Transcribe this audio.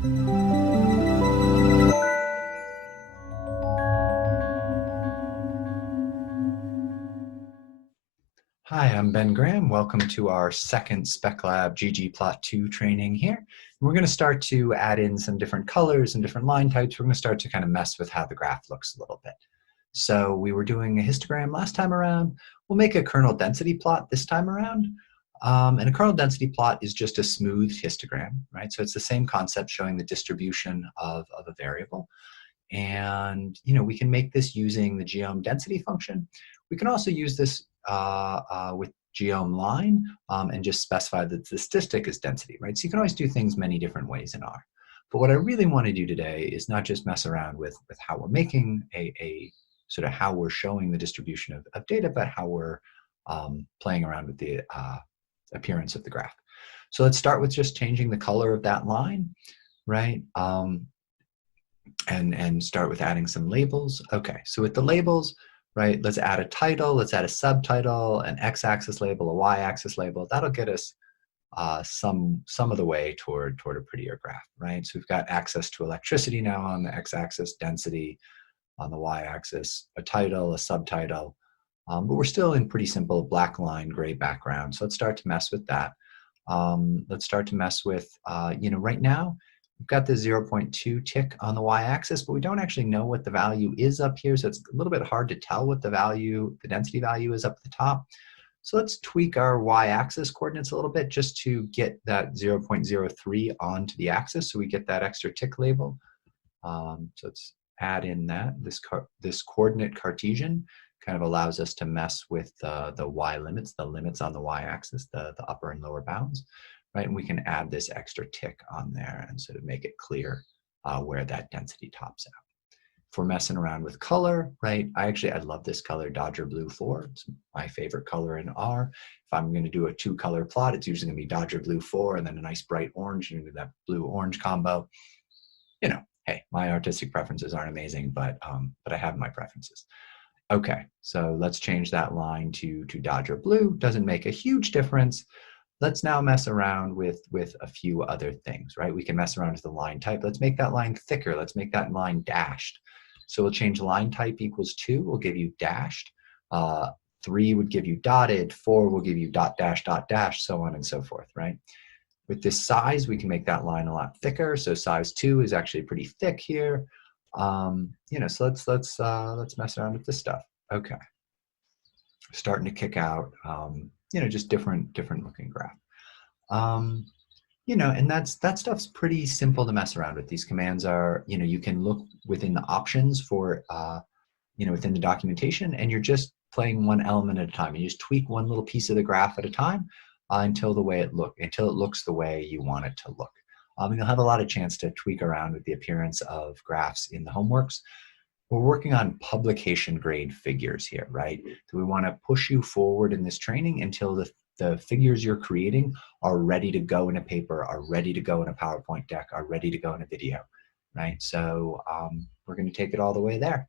Hi, I'm Ben Graham. Welcome to our second SPEC Lab ggplot2 training here. We're going to start to add in some different colors and different line types. We're going to start to kind of mess with how the graph looks a little bit. So we were doing a histogram last time around. We'll make a kernel density plot this time around. And a kernel density plot is just a smooth histogram, right? So it's the same concept showing the distribution of a variable. And we can make this using the geom density function. We can also use this with geom line and just specify that the statistic is density, right? So you can always do things many different ways in R. But what I really want to do today is not just mess around with how we're making a sort of how we're showing the distribution of data, but how we're playing around with the appearance of the graph. So let's start with just changing the color of that line, right? And start with adding some labels. Okay, so with the labels, right, let's add a title, let's add a subtitle, an x-axis label, a y-axis label. That'll get us some of the way toward a prettier graph, right? So we've got access to electricity now on the x-axis, density on the y-axis, a title, a subtitle, but we're still in pretty simple black line, gray background. So let's start to mess with that. Let's start to mess with, right now, we've got the 0.2 tick on the y-axis, but we don't actually know what the value is up here, so it's a little bit hard to tell what the density value is up at the top. So let's tweak our y-axis coordinates a little bit just to get that 0.03 onto the axis, so we get that extra tick label. So let's add in that. This coordinate Cartesian kind of allows us to mess with the y limits, the limits on the y-axis, the upper and lower bounds. Right, and we can add this extra tick on there and sort of make it clear where that density tops out. If we're messing around with color, right, I love this color, Dodger Blue 4. It's my favorite color in R. If I'm going to do a two-color plot, it's usually going to be Dodger Blue 4 and then a nice bright orange, that blue-orange combo. Hey, my artistic preferences aren't amazing, but I have my preferences. Okay, so let's change that line to Dodger Blue. Doesn't make a huge difference. Let's now mess around with a few other things, right? We can mess around with the line type. Let's make that line thicker. Let's make that line dashed. So we'll change line type equals 2. We'll give you dashed. 3 would give you dotted. 4 will give you dot dash, so on and so forth, right? With this size, we can make that line a lot thicker. So size 2 is actually pretty thick here. So let's mess around with this stuff. Okay. Starting to kick out just different looking graph. And that stuff's pretty simple to mess around with. These commands are, you can look within the options for, within the documentation, and you're just playing one element at a time. You just tweak one little piece of the graph at a time until it looks the way you want it to look. And you'll have a lot of chance to tweak around with the appearance of graphs in the homeworks. We're working on publication grade figures here, right? So we want to push you forward in this training until the figures you're creating are ready to go in a paper, are ready to go in a PowerPoint deck, are ready to go in a video, right? So we're going to take it all the way there.